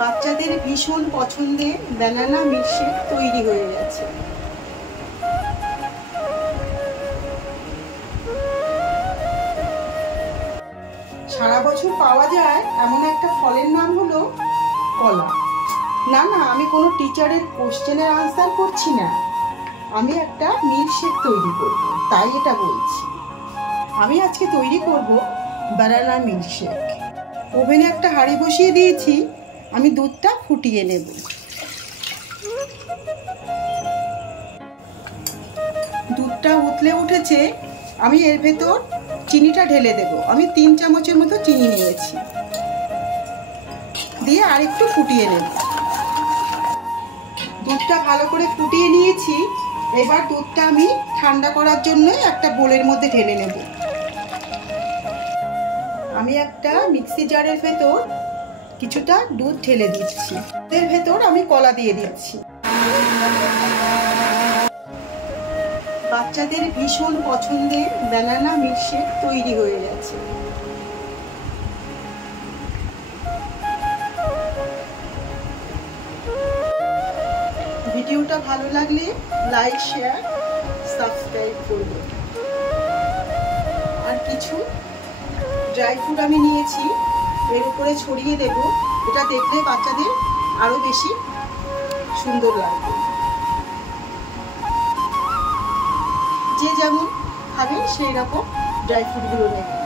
বাচ্চাদের ভীষণ পছন্দের ব্যানানা মিল্কশেক তৈরি হয়ে গেছে। সারা বছর পাওয়া যায় এমন একটা ফলের নাম হলো কলা। না না, আমি কোনো টিচারের কোশ্চেনের আনসার করছি না, আমি একটা মিল্কশেক তৈরি করব, তাই এটা বলছি। আমি আজকে তৈরি করব ব্যানানা মিল্কশেক। ওভেনে একটা হাঁড়ি বসিয়ে দিয়েছি, আমি দুধটা ফুটিয়ে নেব। দুধটা উতলে উঠেছে, আমি এর ভেতর চিনিটা ঢেলে দেব। আমি 3 চামচের মতো চিনি নিয়েছি, দিয়ে আর একটু ফুটিয়ে নেব। দুধটা ভালো করে ফুটিয়ে নিয়েছি, এবার দুধটা আমি ঠান্ডা করার জন্য একটা বোলের মধ্যে ঢেলে নেব। আমি একটা মিক্সি জারের ভেতর কিছুটা দুধ ঢেলে দিচ্ছি, এর ভেতর আমি কলা দিয়ে দিচ্ছি। বাচ্চাদের ভীষণ পছন্দের ব্যানানা মিল্কশেক তৈরি হয়ে গেছে। ভিডিওটা ভালো লাগলে লাইক, শেয়ার, সাবস্ক্রাইব করবেন। আর কিছু ড্রাই ফ্রুট আমি নিয়েছি, এর উপরে ছড়িয়ে দেব। এটা দেখলে বাচ্চাদের আরো বেশি সুন্দর লাগবে। যে যেমন খাবেন সেই রকম ড্রাই ফ্রুটগুলো নেবেন।